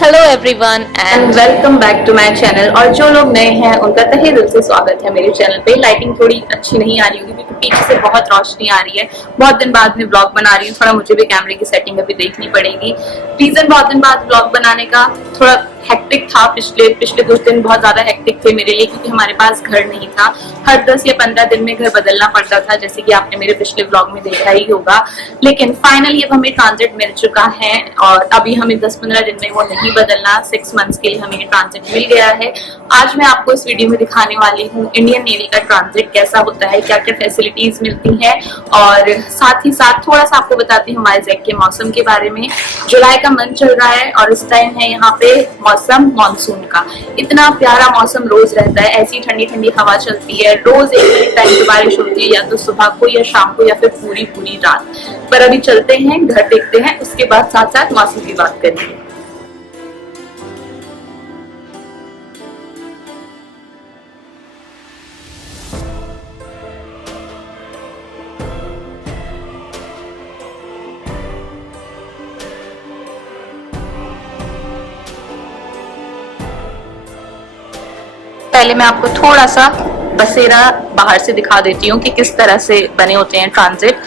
Hello everyone and welcome back to my channel. और जो लोग नए हैं उनका तहे दिल से स्वागत है मेरे चैनल पे। लाइटिंग थोड़ी अच्छी नहीं आ रही होगी क्योंकि पीछे से बहुत रोशनी आ रही है। बहुत दिन बाद में ब्लॉग बना रही हूँ, थोड़ा मुझे भी कैमरे की सेटिंग अभी देखनी पड़ेगी। रीजन बहुत दिन बाद ब्लॉग बनाने का, थोड़ा हेक्टिक था। पिछले कुछ दिन बहुत ज्यादा हेक्टिक थे मेरे लिए क्योंकि हमारे पास घर नहीं था। हर 10 या 15 दिन में घर बदलना पड़ता था, जैसे कि आपने मेरे पिछले ब्लॉग में देखा ही होगा। लेकिन फाइनली अब हमें ट्रांजिट मिल चुका है और अभी हमें 10-15 दिन में वो नहीं बदलना, 6 मंथ्स के लिए हमें ट्रांजिट मिल गया है। आज मैं आपको इस वीडियो में दिखाने वाली हूँ इंडियन नेवी का ट्रांजिट कैसा होता है, क्या क्या फैसिलिटीज मिलती है, और साथ ही साथ थोड़ा सा आपको बताती हूँ वाइजैक के मौसम के बारे में। जुलाई का मंथ चल रहा है और इस टाइम है यहाँ पे मौसम मानसून का। इतना प्यारा मौसम रोज रहता है, ऐसी ठंडी ठंडी हवा चलती है। रोज एक टाइम पे बारिश होती है, या तो सुबह को या शाम को या फिर पूरी पूरी रात। पर अभी चलते हैं, घर देखते हैं, उसके बाद साथ साथ मौसम की बात करेंगे। पहले मैं आपको थोड़ा सा बसेरा बाहर से दिखा देती हूँ कि किस तरह से बने होते हैं ट्रांजिट।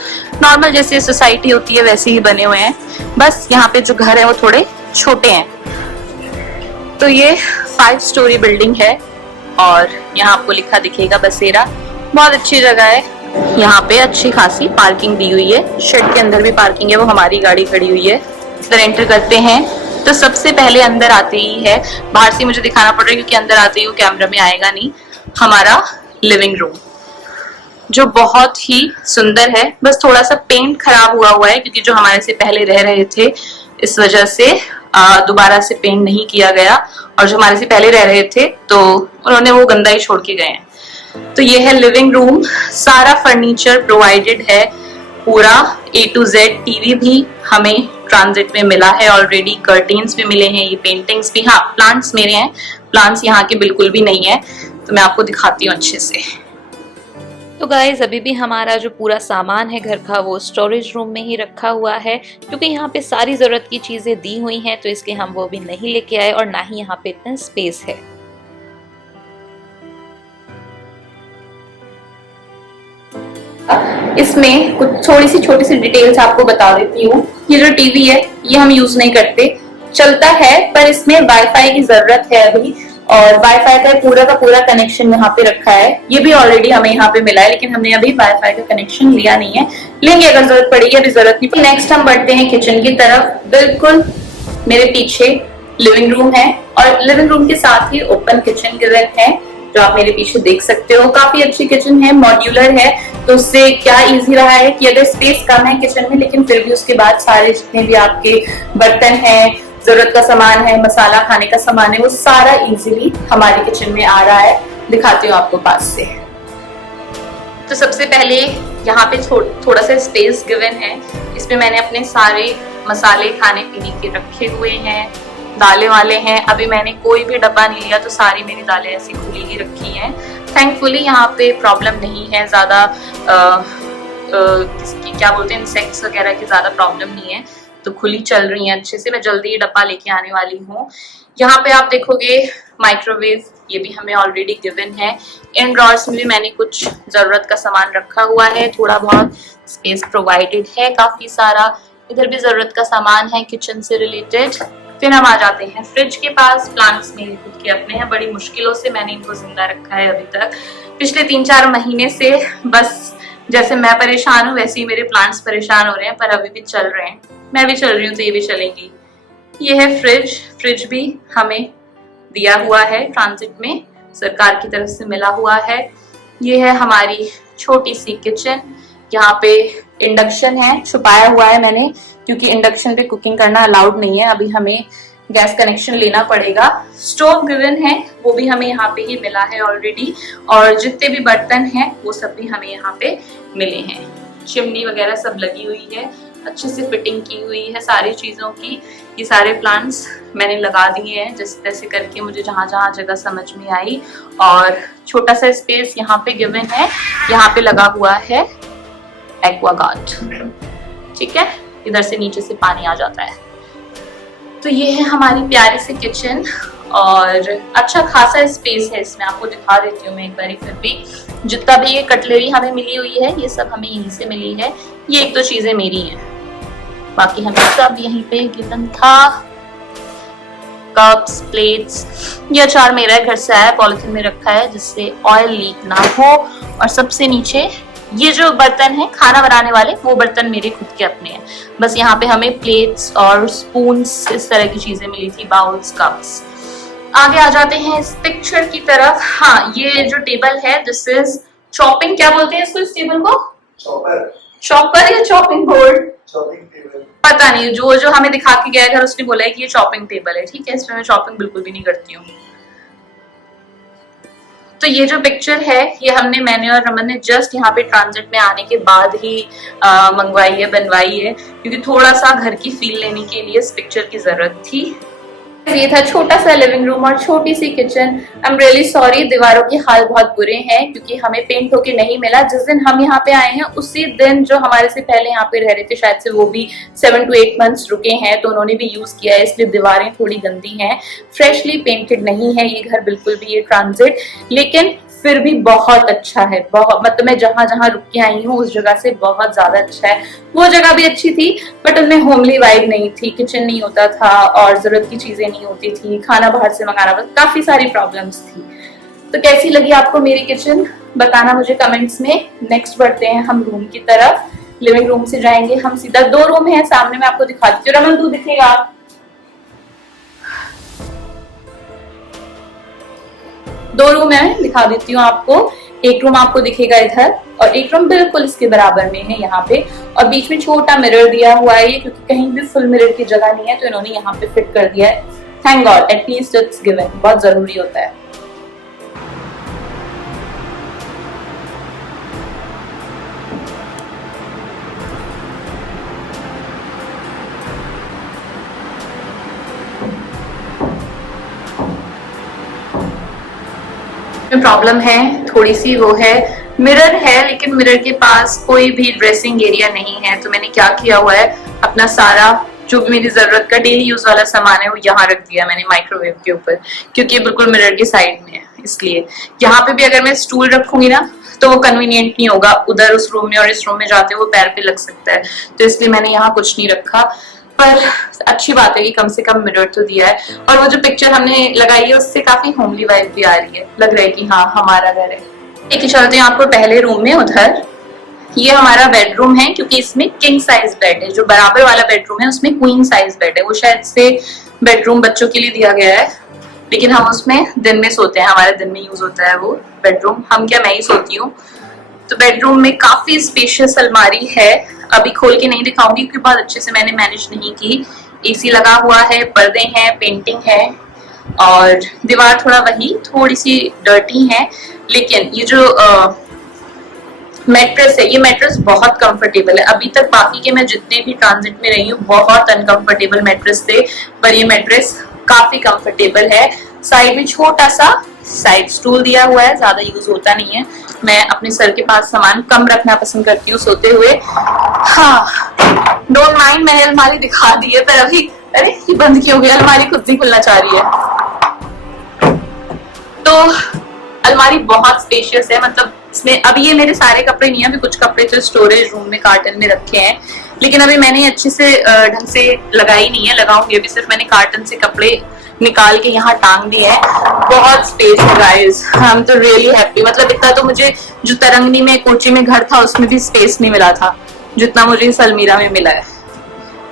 नॉर्मल जैसे सोसाइटी होती है वैसे ही बने हुए हैं, बस यहाँ पे जो घर है वो थोड़े छोटे हैं। तो ये 5 स्टोरी बिल्डिंग है और यहाँ आपको लिखा दिखेगा बसेरा। बहुत अच्छी जगह है, यहाँ पे अच्छी खासी पार्किंग दी हुई है। शेड के अंदर भी पार्किंग है, वो हमारी गाड़ी खड़ी हुई है। इधर एंटर करते हैं तो सबसे पहले अंदर आते ही है, बाहर से मुझे दिखाना पड़ रहा है क्योंकि अंदर आते ही वो कैमरा में आएगा नहीं, हमारा लिविंग रूम जो बहुत ही सुंदर है। बस थोड़ा सा पेंट खराब हुआ है क्योंकि जो हमारे से पहले रह रहे थे इस वजह से दोबारा से पेंट नहीं किया गया, और जो हमारे से पहले रह रहे थे तो उन्होंने वो गंदा ही छोड़ के गए हैं। तो ये है लिविंग रूम, सारा फर्नीचर प्रोवाइडेड है, पूरा A to Z। टीवी भी हमें ट्रांजिट में मिला है ऑलरेडी, कर्टेन्स भी मिले हैं, ये पेंटिंग्स भी। हाँ, प्लांट्स मेरे हैं, प्लांट्स यहाँ के बिल्कुल भी नहीं है, तो मैं आपको दिखाती हूँ अच्छे से। तो गाइज अभी भी हमारा जो पूरा सामान है घर का वो स्टोरेज रूम में ही रखा हुआ है क्योंकि यहाँ पे सारी जरूरत की चीजें दी हुई हैं, तो इसलिए हम वो भी नहीं लेके आए और ना ही यहाँ पे इतना स्पेस है। इसमें कुछ थोड़ी सी छोटी सी डिटेल्स आपको बता देती हूँ। ये जो टीवी है ये हम यूज नहीं करते, चलता है पर इसमें वाईफाई की जरूरत है अभी, और वाईफाई का पूरा कनेक्शन यहाँ पे रखा है। ये भी ऑलरेडी हमें यहाँ पे मिला है, लेकिन हमने अभी वाईफाई का कनेक्शन लिया नहीं है, लेंगे अगर जरूरत पड़ेगी, अभी जरूरत नहीं। नेक्स्ट हम बढ़ते हैं किचन की तरफ। बिल्कुल मेरे पीछे लिविंग रूम है और लिविंग रूम के साथ ही ओपन किचन गिवन है जो आप मेरे पीछे देख सकते हो। काफी अच्छी किचन है, मॉड्यूलर है, तो उससे क्या इजी रहा है कि अगर स्पेस कम है किचन में लेकिन फिर भी उसके बाद सारे जितने भी आपके बर्तन हैं, जरूरत का सामान है, मसाला खाने का सामान है, वो सारा इजीली हमारी किचन में आ रहा है। दिखाती हूँ आपको पास से। तो सबसे पहले यहाँ पे थोड़ा सा स्पेस गिवन है, इसमें मैंने अपने सारे मसाले खाने पीने के रखे हुए हैं। दालें वाले हैं, अभी मैंने कोई भी डब्बा नहीं लिया, तो सारी मेरी दालें ऐसी खुली ही रखी हैं। थैंकफुली यहाँ पे प्रॉब्लम नहीं है ज्यादा, क्या बोलते हैं, इंसेक्ट्स वगैरह की ज्यादा प्रॉब्लम नहीं है, तो खुली चल रही है अच्छे से। मैं जल्दी ही डब्बा लेके आने वाली हूँ। यहाँ पे आप देखोगे माइक्रोवेव, ये भी हमें ऑलरेडी गिवन है। इन ड्रॉर्स में भी मैंने कुछ जरूरत का सामान रखा हुआ है, थोड़ा बहुत स्पेस प्रोवाइडेड है काफी सारा। इधर भी जरूरत का सामान है किचन से रिलेटेड। फिर हम आ जाते हैं फ्रिज के पास। प्लांट्स मेरे खुद के अपने हैं, बड़ी मुश्किलों से मैंने इनको जिंदा रखा है अभी तक, पिछले 3-4 महीने से। बस जैसे मैं परेशान हूँ वैसे ही मेरे प्लांट्स परेशान हो रहे हैं, पर अभी भी चल रहे हैं। मैं भी चल रही हूँ तो ये भी चलेंगी। ये है फ्रिज भी हमें दिया हुआ है ट्रांजिट में, सरकार की तरफ से मिला हुआ है। ये है हमारी छोटी सी किचन, यहाँ पे इंडक्शन है, छुपाया हुआ है मैंने क्योंकि इंडक्शन पे कुकिंग करना अलाउड नहीं है, अभी हमें गैस कनेक्शन लेना पड़ेगा। स्टोव गिवन है, वो भी हमें यहाँ पे ही मिला है ऑलरेडी, और जितने भी बर्तन हैं वो सब भी हमें यहाँ पे मिले हैं। चिमनी वगैरह सब लगी हुई है, अच्छे से फिटिंग की हुई है सारी चीजों की। ये सारे प्लांट्स मैंने लगा दिए हैं जैसे तैसे करके, मुझे जहाँ जहाँ जगह समझ में आई। और छोटा सा स्पेस यहाँ पे गिवन है, यहाँ पे लगा हुआ है एक्वागार्ड, ठीक है, इधर से नीचे से पानी आ जाता है। तो ये है हमारी प्यारी सी किचन और अच्छा खासा स्पेस है इसमें, आपको दिखा देती हूँ मैं एक बारी फिर भी। जितना भी ये कटलरी हमें मिली हुई है ये सब हमें यहीं से मिली है। ये एक दो चीजें मेरी हैं, बाकी हमें सब यहीं पे गिवन था। कप्स, प्लेट्स, ये अचार मेरा घर से आया, पॉलिथीन में रखा है जिससे ऑयल लीक ना हो। और सबसे नीचे ये जो बर्तन है खाना बनाने वाले, वो बर्तन मेरे खुद के अपने हैं। बस यहाँ पे हमें प्लेट्स और स्पून्स इस तरह की चीजें मिली थी, बाउल्स, कप्स। आगे आ जाते हैं इस पिक्चर की तरफ। हाँ, ये जो टेबल है दिस इज चॉपिंग, क्या बोलते हैं इसको, इस टेबल को चॉपर या चॉपिंग बोर्ड, चॉपिंग टेबल, पता नहीं। जो जो हमें दिखा के गया घर उसने बोला है कि ये चॉपिंग टेबल है। ठीक है, इसमें मैं चॉपिंग बिल्कुल भी नहीं करती हूँ। तो ये जो पिक्चर है ये हमने, मैंने और रमन ने जस्ट यहाँ पे ट्रांजिट में आने के बाद ही मंगवाई है, बनवाई है, क्योंकि थोड़ा सा घर की फील लेने के लिए इस पिक्चर की जरूरत थी। ये था छोटा सा लिविंग रूम और छोटी सी kitchen. I am really sorry, दीवारों के हाल बहुत बुरे हैं क्योंकि हमें पेंट होके नहीं मिला। जिस दिन हम यहाँ पे आए हैं उसी दिन जो हमारे से पहले यहाँ पे रह रहे थे, शायद से वो भी 7 to 8 months रुके हैं, तो उन्होंने भी यूज किया है, इसलिए दीवारें थोड़ी गंदी हैं। फ्रेशली पेंटेड नहीं है ये घर बिल्कुल भी, ये ट्रांजिट, लेकिन फिर भी बहुत अच्छा है। बहुत, मतलब मैं जहां जहां रुक के आई हूँ उस जगह से बहुत ज्यादा अच्छा है। वो जगह भी अच्छी थी बट उनमें होमली वाइब नहीं थी, किचन नहीं होता था और जरूरत की चीजें नहीं होती थी, खाना बाहर से मंगाना, बस काफी सारी प्रॉब्लम्स थी। तो कैसी लगी आपको मेरी किचन, बताना मुझे कमेंट्स में। नेक्स्ट बढ़ते हैं हम रूम की तरफ। लिविंग रूम से जाएंगे हम सीधा, 2 रूम है सामने, मैं आपको दिखाती हूँ। रमन तू दिखेगा, 2 रूम है, दिखा देती हूँ आपको। एक रूम आपको दिखेगा इधर और एक रूम बिल्कुल इसके बराबर में है यहाँ पे, और बीच में छोटा मिरर दिया हुआ है क्योंकि कहीं भी फुल मिरर की जगह नहीं है तो इन्होंने यहाँ पे फिट कर दिया है। Thank God, at least it's given, बहुत जरूरी होता है। प्रॉब्लम है थोड़ी सी, वो है मिरर है लेकिन मिरर के पास कोई भी ड्रेसिंग एरिया नहीं है। तो मैंने क्या किया हुआ है, अपना सारा जो भी मेरी जरूरत का डेली यूज वाला सामान है वो यहाँ रख दिया मैंने माइक्रोवेव के ऊपर, क्योंकि बिल्कुल मिरर के साइड में है। इसलिए यहाँ पे भी अगर मैं स्टूल रखूंगी ना तो वो कन्वीनियंट नहीं होगा, उधर उस रूम में और इस रूम में जाते वो पैर पे लग सकता है, तो इसलिए मैंने यहाँ कुछ नहीं रखा। पर अच्छी बात है कि कम से कम मिरर तो दिया है, और वो जो पिक्चर हमने लगाई है उससे काफी होमली वाइब भी आ रही है, लग रहा है कि हाँ हमारा घर है। लेके चलते हैं आपको पहले रूम में। उधर ये हमारा बेडरूम है, क्योंकि इसमें किंग साइज बेड है, जो बराबर वाला बेडरूम है उसमें क्वीन साइज बेड है। वो शायद से बेडरूम बच्चों के लिए दिया गया है, लेकिन हम उसमें दिन में सोते हैं, हमारे दिन में यूज होता है वो बेडरूम। हम क्या, मैं ही सोती हूँ। तो बेडरूम में काफी स्पेशियस अलमारी है, अभी खोल के नहीं दिखाऊंगी क्योंकि बहुत अच्छे से मैंने मैनेज नहीं की। एसी लगा हुआ है, पर्दे हैं, पेंटिंग है, और दीवार थोड़ा वही थोड़ी सी डर्टी है। लेकिन ये जो मैट्रेस है, ये मैट्रेस बहुत कंफर्टेबल है। अभी तक बाकी के मैं जितने भी ट्रांजिट में रही हूँ बहुत अनकंफर्टेबल मैट्रेस थे, पर ये मैट्रेस काफी कंफर्टेबल है। साइड में छोटा सा साइड स्टूल दिया हुआ है, ज्यादा यूज होता नहीं है। मैं अपने सर के पास सामान कम रखना पसंद करती हूँ सोते हुए। हाँ, डोंट माइंड, मैंने अलमारी दिखा दी है, पर अभी अरे ये बंद क्यों हो गया, अलमारी खुद ही खुलना चाह रही है। तो अलमारी बहुत स्पेशियस है, मतलब इसमें अभी ये मेरे सारे कपड़े नहीं है, अभी कुछ कपड़े तो स्टोरेज रूम में कार्टन में रखे हैं, लेकिन अभी मैंने अच्छे से ढंग से लगाई नहीं है, लगाऊंगी अभी। सिर्फ मैंने कार्टन से कपड़े निकाल के यहाँ टांग दिए हैं। बहुत स्पेस है गाइस, आई एम तो रियली हैप्पी। मतलब इतना तो मुझे जो तरंगनी में कोची में घर था उसमें भी स्पेस नहीं मिला था जितना मुझे इस अलमीरा में मिला है।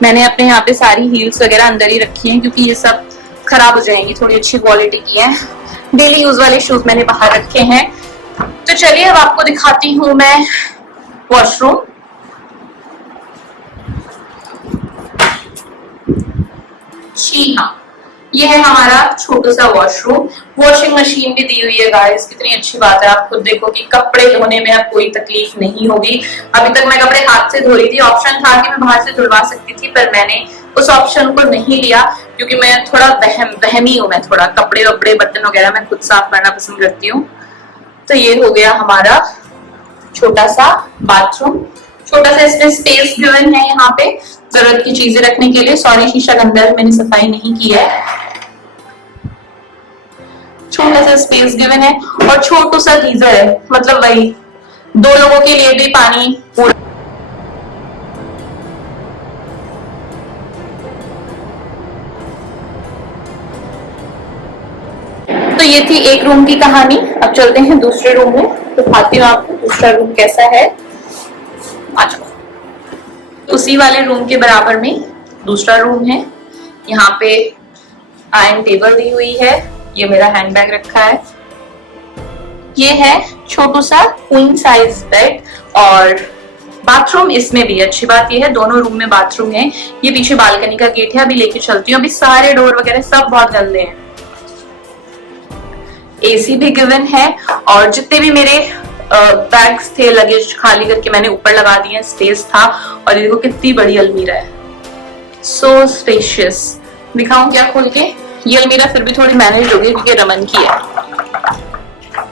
मैंने अपने यहाँ पे सारी हील्स वगैरह अंदर ही रखी हैं क्योंकि ये सब खराब हो जाएंगी, थोड़ी अच्छी क्वालिटी की है। डेली यूज वाले शूज मैंने बाहर रखे हैं। तो चलिए अब आपको दिखाती हूँ मैं वॉशरूम। जी हाँ, ये है हमारा छोटा सा वॉशरूम। वॉशिंग मशीन भी दी हुई है गाइस, कितनी अच्छी बात है। आप खुद देखो कि कपड़े धोने में अब कोई तकलीफ नहीं होगी। अभी तक मैं कपड़े हाथ से धो रही थी, ऑप्शन था कि मैं बाहर से धुलवा सकती थी, पर मैंने उस ऑप्शन को नहीं लिया क्योंकि मैं थोड़ा वहमी हूँ। मैं थोड़ा कपड़े वपड़े बर्तन वगैरह मैं खुद साफ करना पसंद करती हूँ। तो ये हो गया हमारा छोटा सा बाथरूम, छोटा सा इसमें स्पेस गिवन है यहाँ पे। जरूरत की चीजें रखने के लिए। सॉरी शीशा गंदा है, मैंने सफाई नहीं की है। छोटा सा स्पेस गिवन है और छोटू सा गीजर है, मतलब वही 2 लोगों के लिए भी पानी पूरा। तो ये थी एक रूम की कहानी। अब चलते हैं दूसरे रूम में, तो दिखाती हूँ आपको दूसरा रूम कैसा है। आ जाओ। उसी वाले रूम के बराबर में दूसरा रूम है। यहाँ पे आयरन टेबल दी हुई है, ये मेरा हैंडबैग रखा है। ये है छोटू सा क्वीन साइज बेड और बाथरूम इसमें भी। अच्छी बात ये है दोनों रूम में बाथरूम है। ये पीछे बालकनी का गेट है, अभी लेके चलती हूँ। अभी सारे डोर वगैरह सब बहुत गंदे हैं। एसी भी गिवन है और जितने भी मेरे बैग्स थे लगेज खाली करके मैंने ऊपर लगा दिए, स्पेस था। और ये देखो कितनी बड़ी अलमीरा है, सो स्पेशियस। दिखाऊं क्या खोल के? ये अलमीरा फिर भी थोड़ी मैनेज होगी क्योंकि रमन की है,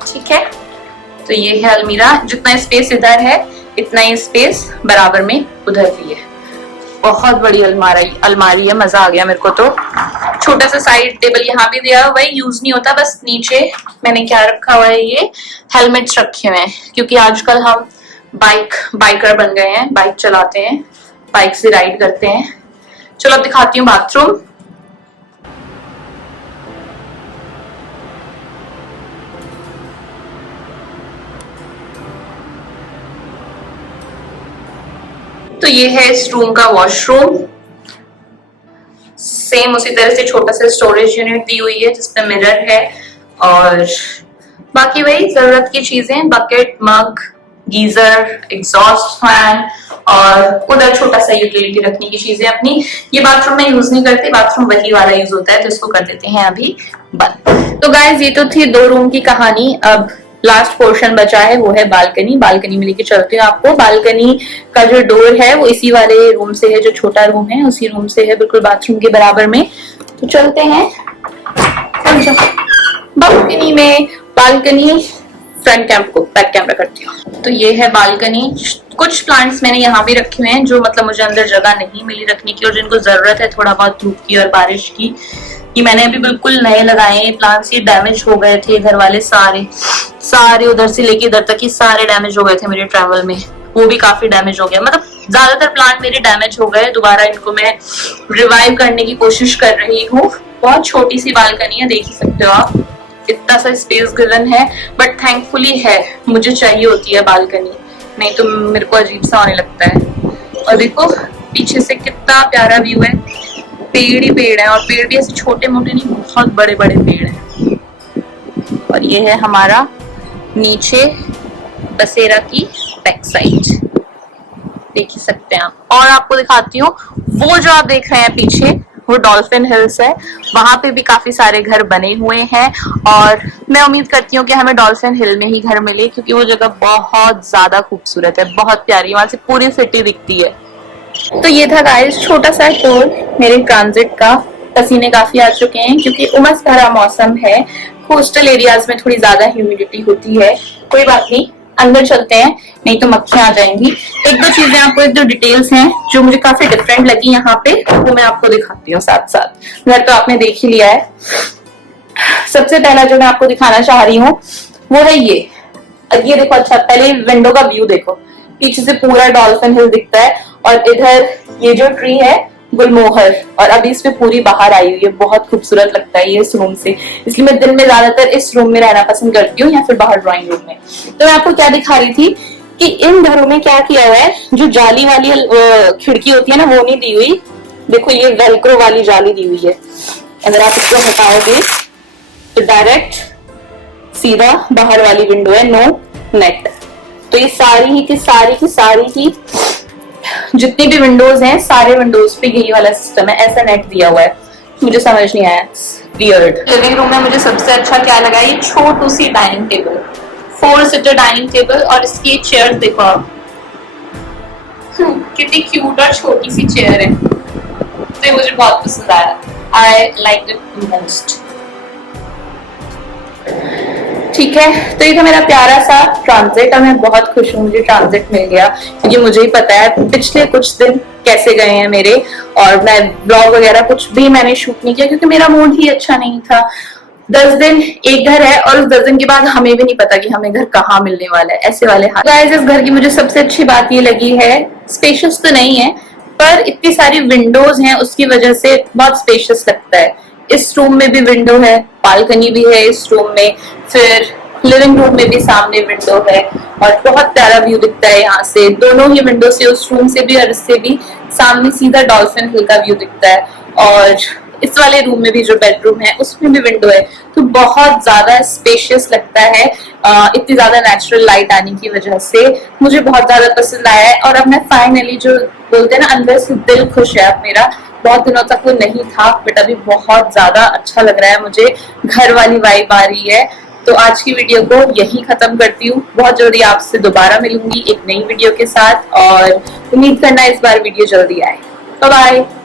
ठीक है। तो ये है अलमीरा, जितना स्पेस इधर है इतना ही स्पेस बराबर में उधर भी है। बहुत बड़ी अलमारी है, मजा आ गया मेरे को। तो छोटा सा साइड टेबल यहाँ भी दिया हुआ है, यूज नहीं होता। बस नीचे मैंने क्या रखा हुआ है, ये हेलमेट्स रखे हुए हैं क्योंकि आजकल हम बाइकर बन गए हैं, बाइक चलाते हैं, बाइक से राइड करते हैं। चलो अब दिखाती हूँ बाथरूम। तो ये है इस रूम का वॉशरूम। सेम उसी तरह से छोटा सा स्टोरेज यूनिट दी हुई है जिसमें मिरर है और बाकी वही जरूरत की चीजें, बकेट, मग, गीजर, एग्जॉस्ट फैन और उधर छोटा सा यूटिलिटी रखने की चीजें अपनी। ये बाथरूम में यूज नहीं करते, बाथरूम वही वाला यूज होता है, तो इसको कर देते हैं अभी बंद। तो गाइज ये तो थी 2 रूम की कहानी। अब लास्ट पोर्शन बचा है, वो है बालकनी। बालकनी में लेके चलती हूँ आपको। बालकनी का जो डोर है वो इसी वाले रूम से है, जो छोटा रूम है उसी रूम से है, बिल्कुल बाथरूम के बराबर में। तो चलते हैं बालकनी में। बालकनी फ्रंट कैम को बैक कैमरा करती हूँ। तो ये है बालकनी। कुछ प्लांट्स मैंने यहाँ भी रखे हुए हैं जो मतलब मुझे अंदर जगह नहीं मिली रखने की और जिनको जरूरत है थोड़ा बहुत धूप की और बारिश की। ये मैंने अभी बिल्कुल नए लगाए हैं प्लांट्स। ये डैमेज हो गए थे, घर वाले सारे उधर से लेके इधर तक ही सारे डैमेज हो गए थे मेरे ट्रैवल में। वो भी काफी डैमेज हो गया, मतलब ज्यादातर प्लांट मेरे डैमेज हो गए। दोबारा इनको मैं रिवाइव करने की कोशिश कर रही हूँ। बहुत छोटी सी बालकनी है, देख ही सकते हो आप। इतना सा स्पेस गिवन है बट थैंकफुली है, मुझे चाहिए होती है बालकनी, नहीं तो मेरे को अजीब सा होने लगता है। और देखो पीछे से कितना प्यारा व्यू है, पेड़ ही पेड़ है और पेड़ भी ऐसे छोटे मोटे नहीं, बहुत बड़े बड़े पेड़ हैं। और ये है हमारा नीचे बसेरा की बैक साइड, देख ही सकते हैं आप। और आपको दिखाती हूँ वो जो आप देख रहे हैं पीछे, वो डॉल्फिन हिल्स है। वहां पे भी काफी सारे घर बने हुए हैं और मैं उम्मीद करती हूँ कि हमें डॉल्फिन हिल में ही घर मिले क्योंकि वो जगह बहुत ज्यादा खूबसूरत है, बहुत प्यारी, वहां से पूरी सिटी दिखती है। तो ये था गाइस छोटा सा टूर मेरे ट्रांजिट का। पसीने काफी आ चुके हैं क्योंकि उमस भरा मौसम है। कोस्टल एरियाज में थोड़ी ज्यादा ह्यूमिडिटी होती है, कोई बात नहीं, अंदर चलते हैं नहीं तो मक्खियां आ जाएंगी। एक दो चीजें आपको, एक दो डिटेल्स हैं जो मुझे काफी डिफरेंट लगी यहाँ पे, वो मैं आपको दिखाती हूँ साथ साथ। घर तो आपने देख ही लिया है। सबसे पहला जो मैं आपको दिखाना चाह रही हूँ वो है ये देखो। अच्छा पहले विंडो का व्यू देखो, पीछे से पूरा डॉल्फिन हिल दिखता है और इधर ये जो ट्री है गुलमोहर, और अभी इस पे पूरी बाहर आई हुई है। बहुत खूबसूरत लगता है ये इस रूम से, इसलिए मैं दिन में ज्यादातर इस रूम में रहना पसंद करती हूँ या फिर बाहर ड्राइंग रूम में। तो मैं आपको क्या दिखा रही थी कि इन घरों में क्या किया हुआ है, जो जाली वाली खिड़की होती है ना वो नहीं दी हुई। देखो ये वेलक्रो वाली जाली दी हुई है, अगर आप इसको हटाओगे तो डायरेक्ट सीधा बाहर वाली विंडो है, नो नेट। तो ये सारी की जितनी भी विंडोज हैं सारे विंडोज पे यही वाला सिस्टम है, ऐसा नेट दिया हुआ है। मुझे समझ नहीं आया, वियर्ड। लिविंग रूम में मुझे सबसे अच्छा क्या लगा, ये छोटू सी dining table, 4 seater dining table और इसकी चेयर देखो आप, कितनी क्यूट और छोटी सी चेयर है। तो ये मुझे बहुत पसंद आया, आई लाइक इट मोस्ट। ठीक है, तो ये था मेरा प्यारा सा ट्रांजिट और मैं बहुत खुश हूँ मुझे ट्रांजिट मिल गया, क्योंकि मुझे ही पता है पिछले कुछ दिन कैसे गए हैं मेरे, और मैं ब्लॉग वगैरह कुछ भी मैंने शूट नहीं किया क्योंकि मेरा मूड ही अच्छा नहीं था। 10 दिन एक घर है और उस 10 दिन के बाद हमें भी नहीं पता कि हमें घर कहाँ मिलने वाला है, ऐसे वाले हाल। गाइस, इस घर की मुझे सबसे अच्छी बात ये लगी है, स्पेशियस तो नहीं है पर इतनी सारी विंडोज हैं उसकी वजह से बहुत स्पेशियस लगता है। इस रूम में भी विंडो है, बालकनी भी है इस रूम में, फिर लिविंग रूम में भी सामने विंडो है और बहुत प्यारा व्यू दिखता है यहाँ से, दोनों ही विंडो से, उस रूम से भी और इससे भी सामने सीधा डॉल्फिन हिल का व्यू दिखता है। और इस वाले रूम में भी जो बेडरूम है उसमें भी विंडो है, तो बहुत ज्यादा स्पेशियस लगता है। इतनी ज्यादा नेचुरल लाइट आने की वजह से मुझे बहुत ज्यादा पसंद आया है। और अब मैं फाइनली, जो बोलते हैं ना, अंदर से दिल खुश है अब मेरा, बहुत दिनों तक वो नहीं था बट अभी बहुत ज्यादा अच्छा लग रहा है मुझे, घर वाली वाइब आ रही है। तो आज की वीडियो को यही खत्म करती हूँ, बहुत जल्दी आपसे दोबारा मिलूंगी एक नई वीडियो के साथ और उम्मीद करना इस बार वीडियो जल्दी आए। Bye bye.